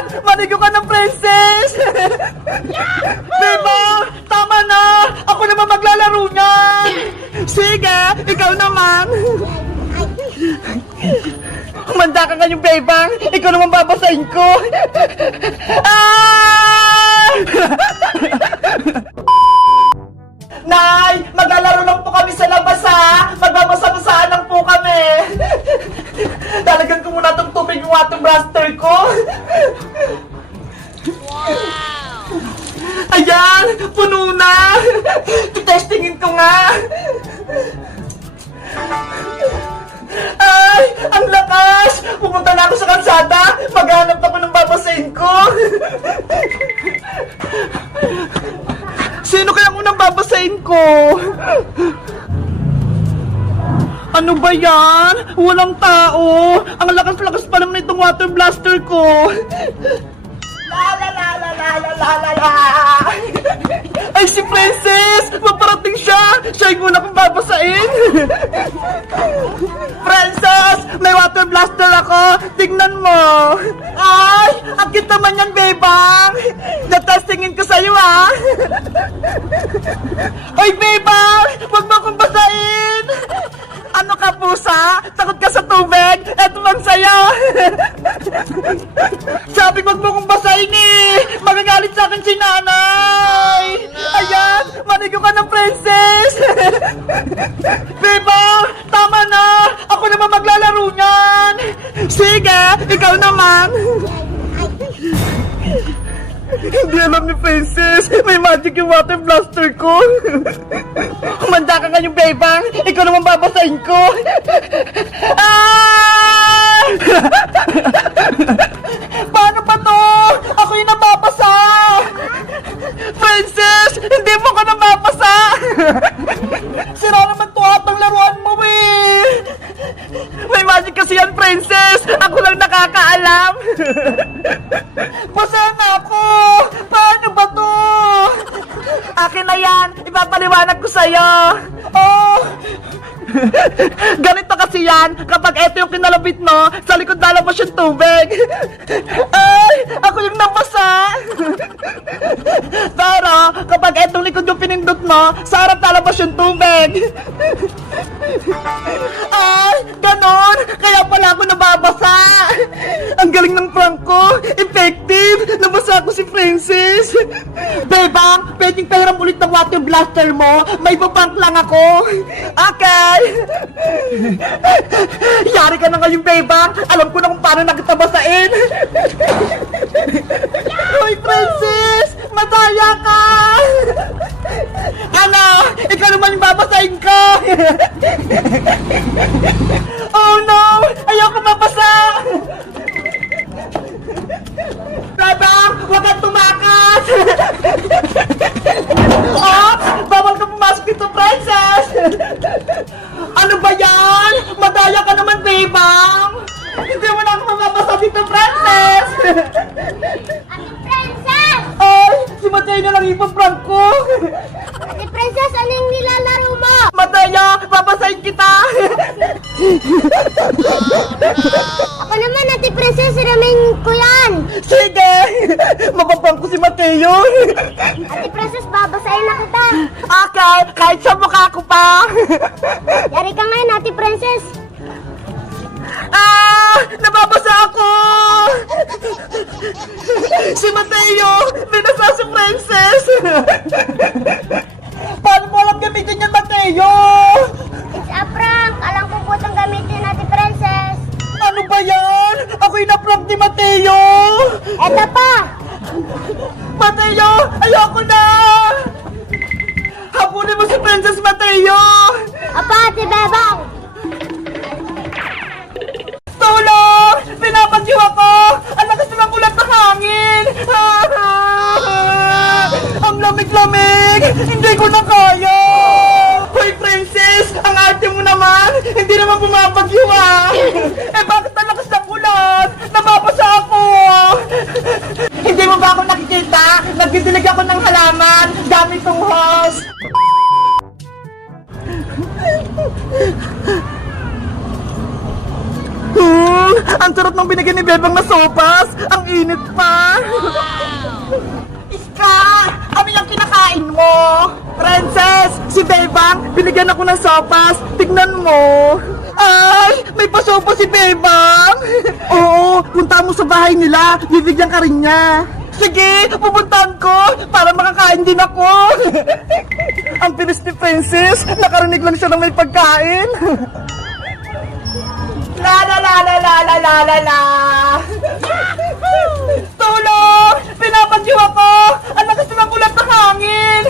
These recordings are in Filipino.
Ayan! Manigo ka ng princess! Bebang! Tama na! Ako naman maglalaro niyan! Sige! Ikaw naman! Manda ka ngayong Bebang! Ikaw naman babasahin ko! Ah! Nay! Maglalaro lang po kami sa labas ha! Magbabasa-basahan lang po kami! Lalagyan ko muna itong tubig yung water blaster ko! Ayan! Puno na! Testingin ko nga! Ay! Ang lakas! Pumunta na ako sa kalsada! Maghanap ako ng babasahin ko! Sino kaya unang babasahin ko? Ano ba yan? Walang tao! Ang lakas-lakas pa lang nitong water blaster ko! La la la la la la la la la! Ay, si Princess! Maparating siya! Siya yung una kong babasahin! Princess! May water blaster ako! Tingnan mo! Ay! Ang cute naman yan, Bebang! Natestingin ko sa'yo, ha! Ay, Bebang! Huwag mo akong basahin! Ano ka, pusa? Takot ka sa tubig? Eto man sa'yo! Sabi wag mo kong basahin eh! Magagalit sa akin si nanay! Ayan! Manigo ka ng princess! Bebang! Tama na! Ako naman maglalaro niyan! Sige! Ikaw naman! Hindi alam ni Princess! May magic yung water blaster ko! Kumanda ka ngayong Bebang! Ikaw naman babasahin ko! Ah! Paano ba to? Ako yung nababasa! Princess! Hindi mo ka nababasa! Sira naman to atang laruan mo eh! May magic kasi yan, Princess! Ako lang nakakaalam! Basa na ako! Paano ba to? Akin na yan! Ipapaliwanag ko sa'yo! Oh! Ganito kasi yan, kapag eto yung kinalabit mo, sa likod lalabas yung tubig. Ay! Ako yung nabasa! Pero, kapag etong likod yung pinindot mo, sa harap lalabas yung tubig. Ay! Ganon! Kaya pala ako nababasa! Ang galing ng prank ko! Effective! Nabasa ko si Princess! Bebang, pwedeng pahiram ulit ng water blaster mo? May babang lang ako! Okay! Yari ka na ngayong Bebang! Alam ko na kung paano na kita basain! Hoy, Princess! Madaya ka! Ano? Ikaw naman yung babasahin ko! Oh no! Ayoko mabasa! Bebang! Huwag kang tumakas! Oops! Bawal ka pumasok dito, Princess! Ano ba yan? Madaya ka naman, Bebang! Hindi mo na ako mababasa dito, Princess! Ate Princess! Ay! Si Matay na lang ipaprank ko! Ate Princess, ano yung nilalaro mo? Mataya! Babasahin kita! Ako naman, Ate Princess, ramen ko yan! Sige! Mapaprank ko si Mateo! Ate Princess, babasahin na kita! Okay! Kahit sa mukha ko pa! Yari ka ngayon, Ate Princess! Ah! Nababasa ako! Si Mateo! Binasa si Princess! Paano mo alam gamitin yan, Mateo? It's a prank! Alam ko po itong gamitin, Ate Princess! Ano ba yan? Ako yung na-prank ni Mateo! Eto pa! Mateo! Ayoko na! Habulin mo si Princess Mateo! Apa, Ate Bebang! Tulong! Pinapagyo ako! Ang lakas ng ulat ng hangin! Ang lamig-lamig! Hindi ko na kaya! Hoy, Princess! Ang arte mo naman! Hindi naman bumabagyo ah! Eh bakit ang lakas ng ulan? Nababasa ako! Hindi mo ba ako nakikita? Nagdidilig ako ng halaman gamit tong hose! mainit pa. Iska, ano yung kinakain mo? Princess, si Bebang, binigyan ako ng sopas. Tignan mo. Ay, may pasopa si Bebang. Oo, punta mo sa bahay nila. Bibigyan ka rin niya. Sige, pupuntahan ko para makakain din ako. Ang pinis ni Princess, nakarinig lang siya ng may pagkain. La la la la la la la la la. Tulong! Pinapagyo ako! Ang lakas ng ulat ng hangin!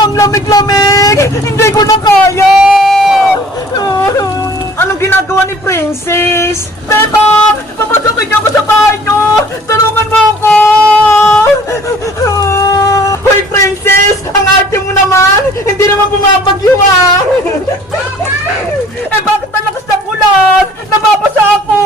Ang lamig-lamig! Hindi ko na kaya! Anong ginagawa ni Princess? Bebang! Papasukin niyo ako sa bahay niyo! Tulungan mo ako! Hoy, Princess! Ang arte mo naman! Hindi naman bumabagyo ah! Eh bakit ang lakas ng ulan? Nababasa ako!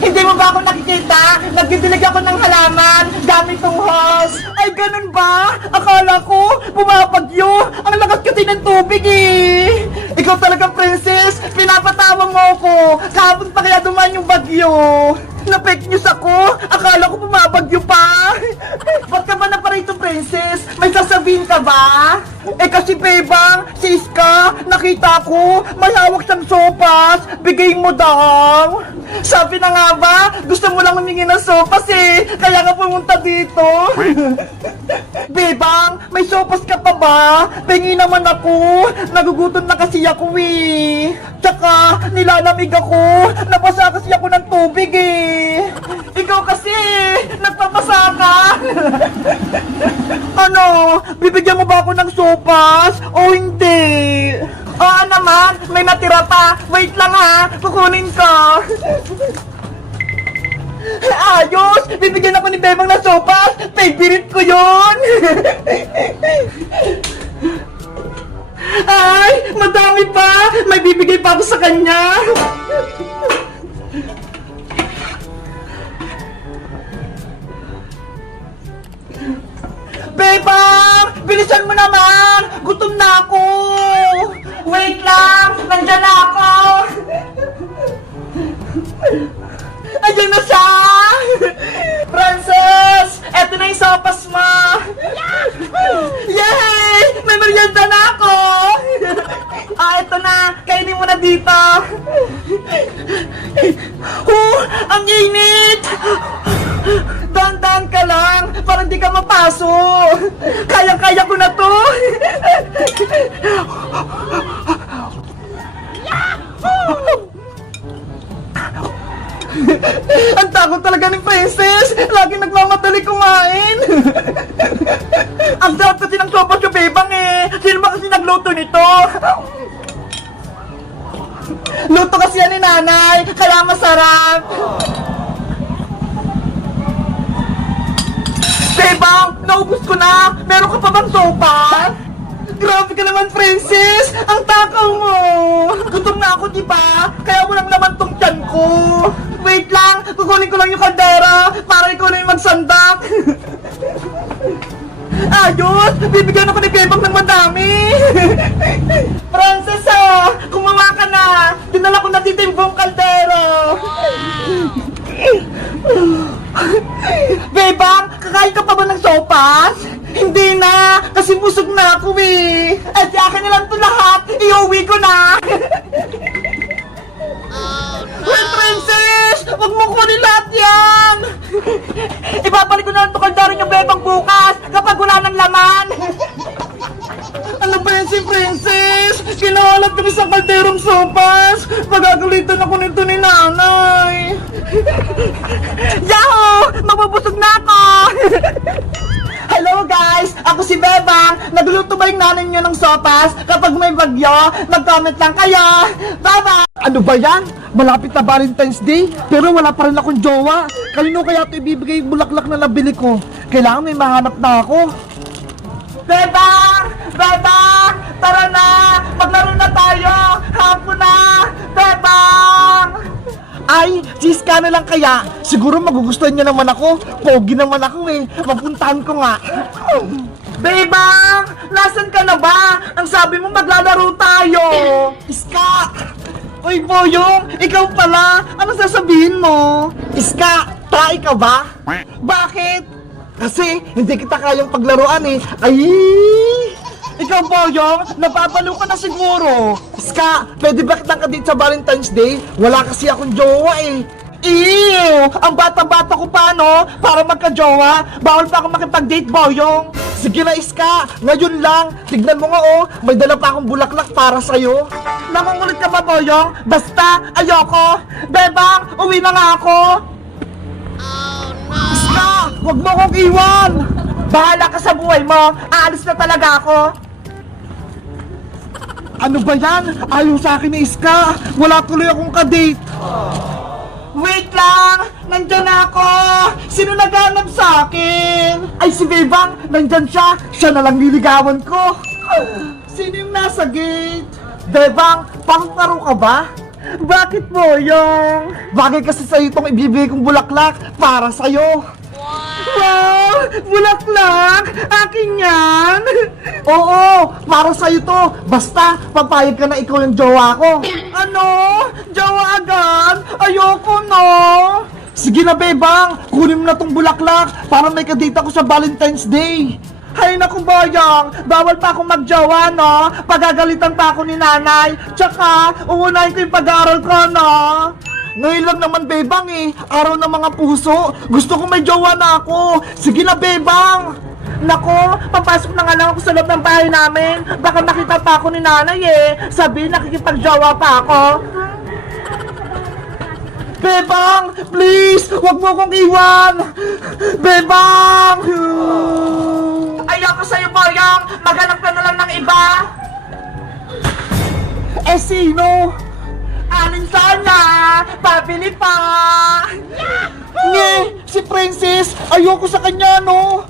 Hindi mo ba ako nakikita? Nagdidilig ako ng halaman gamit tong hose. Ay, ganun ba? Akala ko, bumabagyo. Ang lakas kasi ng tubig eh. Ikaw talaga, Princess. Pinapatawa mo ako. Kahapon pa kaya dumaan yung bagyo. Na-fake news ako. Akala ko bumabagyo pa. Ba't ka ba na parito, Princess? May sasabihin ka ba? Eh kasi, Bebang, si Iska, nakita ko, may hawak siyang sopas. Bigay mo daw. Sabi na nga ba, gusto mo lang humingi ng sopas eh. Kaya ka pumunta dito. Bebang, may sopas ka pa ba? Pengi naman ako. Nagugutom na kasi ako eh. Tsaka, nilalamig ako. Nabasa kasi ako ng tubig eh. Ikaw kasi, nagpapasa ka. Ano, bibigyan mo ba ako ng sopas? O hindi? Oo naman, may natira pa. Wait lang ha, kukunin ko. Ayos! Bibigyan ako ni Bebang ng sopas! Favorite ko yun! Ay! Madami pa! May bibigay pa ako sa kanya! Bebang! Bilisan mo naman! Gutom na ako! Wait lang! Nandyan na ako! Ayan na siya! Princess! Eto na yung sopas mo! Yay! May merienda na ako! Eto na! Kainin mo na dito! Ang init! Dahan-dahan ka lang! Para hindi ka mapasok! Kaya-kaya ko na to! Ang takot talaga ni Princess! Lagi nagmamadali kumain! Ang sarap kasi ng sopas yung Bebang eh! Sino ba kasi nagluto nito? Luto kasi yan ni Nanay, kaya masarap! Bebang, naubos ko na! Meron ka pa bang sopas? Grabe ka naman, Princess! Ang takaw mo! Gutom na ako, di ba? Kaya walang naman tong tiyan ko! Wait lang! Kukunin ko lang yung kaldera para ikaw na yung magsandak! Ayos! Bibigyan ako ni Bebang ng madami! Princess, kumawa ka na! Dinala ko na dito yung buong kaldero! Bebang, kakain ka pa ba ng sopas? Hindi na, kasi busog na ako eh. Eh, di akin na lang ito lahat. Iuwi ko na. Well, Princess, wag mo kunin lahat yan. Ibabalik ko na lang ito kaldero yung Bebang bukas kapag wala ng laman. Ano ba yan si Princess? Kinahalat ko sa kalderong sopas. Magagalitan ako nito ni Nanay. Yahoo! Mabubusog na ako! Hello guys! Ako si Bebang! Nagluluto ba yung nanay niyo ng sopas? Kapag may bagyo, mag-comment lang kayo! Bye-bye! Ano ba yan? Malapit na Valentine's Day, pero wala pa rin akong jowa. Kanino kaya ito ibibigay yung bulaklak na nabili ko? Kailangan may mahanap na ako. Bebang! Bebang! Tara na! Maglaro na tayo! Hapon na! Bebang! Ay, Jiska na lang kaya. Siguro magugustuhan niya naman ako. Pogi naman ako eh. Mapuntahan ko nga. Bebang! Nasaan ka na ba? Ang sabi mo maglalaro tayo. Iska! Uy, Boyong! Ikaw pala! Ano sasabihin mo? Iska, try ka ba? Bakit? Kasi hindi kita kayang paglaruan eh. Ay! Ikaw, Boyong, napapalo ka na siguro. Iska, pwede ba kitang kadate sa Valentine's Day? Wala kasi akong jowa eh. Ew! Ang bata-bata ko pa, no? Para magka-jowa, bawal pa ako makipag-date, Boyong. Sige na, Iska. Ngayon lang. Tignan mo nga, oh. May dala pa akong bulaklak para sa'yo. Nangungulit ka ba, Boyong? Basta, ayoko. Bebang, uwi na nga ako. Iska, wag mo akong iwan. Bahala ka sa buhay mo. Aalis na talaga ako. Ano ba yan? Ayaw sa akin ni Iska. Wala tuloy akong kadate. Wait lang! Nandyan na ako! Sino naghanap sa akin? Ay, si Bebang! Nandyan siya! Siya na lang niligawan ko! Sino yung nasa gate? Bebang, pangkaro ka ba? Bakit, Boyong? Bagay kasi sa'yo itong ibibigay kong bulaklak para sa'yo! Wow! Bulaklak! Akin yan! Oo! Para sa'yo to! Basta, papayag ka na ikaw yung jowa ko! Ano? Jowa agad? Ayoko no! Sige na, Bebang! Kunin mo na tong bulaklak para may kadate ako sa Valentine's Day! Hay naku, Boyong! Bawal pa akong magjowa, no? Pagagalitan pa ako ni nanay! Tsaka, uunahin ko yung pag-aaral ko, no? Ngayon lang naman, Bebang eh. Araw ng mga puso. Gusto ko may jowa na ako. Sige na, Bebang. Nako, papasok na nga lang ako sa loob ng bahay namin. Baka makita pa ako ni nanay eh. Sabi, nakikipag-jowa pa ako. Bebang, please, wag mo akong iwan. Bebang. Ayoko sa'yo, Boyong. Maghanap ka na lang ng iba. Eh, sino? Alin sana? Pabili pa! Nye! Si Princess! Ayoko sa kanya, no?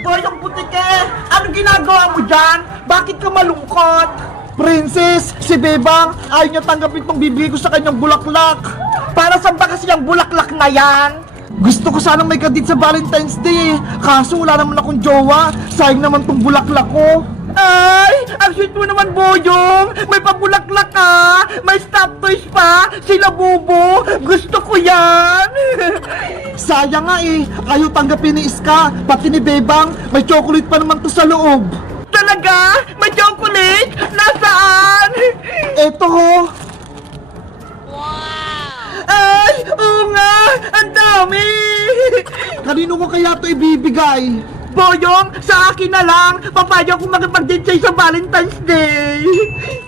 Boyong butike! Anong ginagawa mo dyan? Bakit ka malungkot? Princess! Si Bebang! Ayaw niya tanggapin tong bibigay ko sa kanyang bulaklak! Para saan ba kasi yung bulaklak na yan? Gusto ko sanang may kadate sa Valentine's Day eh. Kaso wala naman akong jowa. Sayang naman tong bulaklak ko. Ay! Ang sweet mo naman, Boyong! May pabulaklak ka! May stop toys pa! Sila Bubo! Gusto ko yan! Sayang nga eh! Ayaw tanggapin ni Iska! Pati ni Bebang! May chocolate pa naman to sa loob! Talaga? May chocolate? Nasaan? Eto ho! Ay! Oo nga! Ang dami! Kanino ko kaya to ibibigay? Boyong, sa akin na lang! Papayag kong makipag-date sa'yo sa Valentine's Day!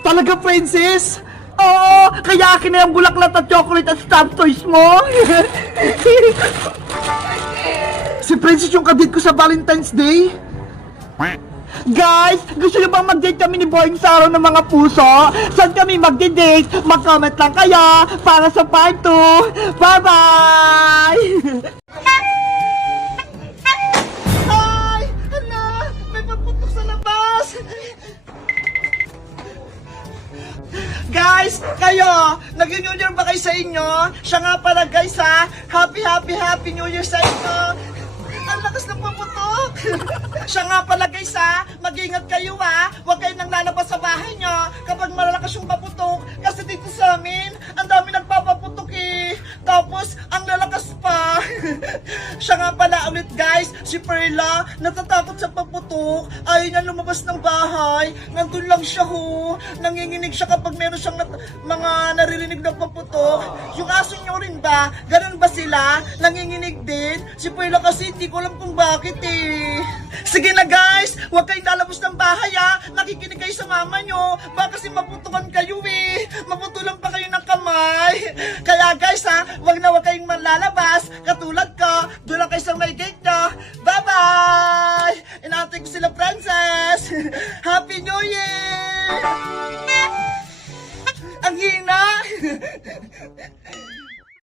Talaga, Princess? Oo! Kaya akin na yung bulaklak at chocolate at stuffed toys mo! Si Princess yung kadate ko sa Valentine's Day? Guys, gusto niyo bang mag-date kami ni Boyong sa araw ng mga puso? Saan kami mag-date? Mag-comment lang kayo para sa part 2! Bye-bye! Ay! Hala! May paputok sa labas! Guys, kayo! Nag-New Year ba kayo sa inyo? Siya nga pala guys ha! Happy New Year sa inyo! Ang lakas ng paputok! Siya nga pala guys ha, mag-ingat kayo ha, huwag kayo nang lalabas sa bahay nyo kapag malalakas yung paputok, kasi dito sa amin, ang dami nagpapaputok eh, tapos ang lalakas pa. Siya nga pala ulit guys, si Perla, natatakot sa paputok, ayaw niya lumabas ng bahay, nandun lang siya ho, nanginginig siya kapag meron siyang mga naririnig na paputok. Yung aso nyo rin ba, ganun ba sila, nanginginig din? Si Perla kasi hindi ko alam kung bakit eh. Sige na guys, huwag kayong lalabas ng bahay ha. Nakikinig kayo sa mama nyo. Baka kasi maputukan kayo eh. Maputulan pa kayo ng kamay. Kaya guys ha, huwag kayong malalabas. Katulad ko, doon lang kayo sa may gate nyo. Bye-bye! Inaantay ko sila, Princess. Happy New Year! Ang hina!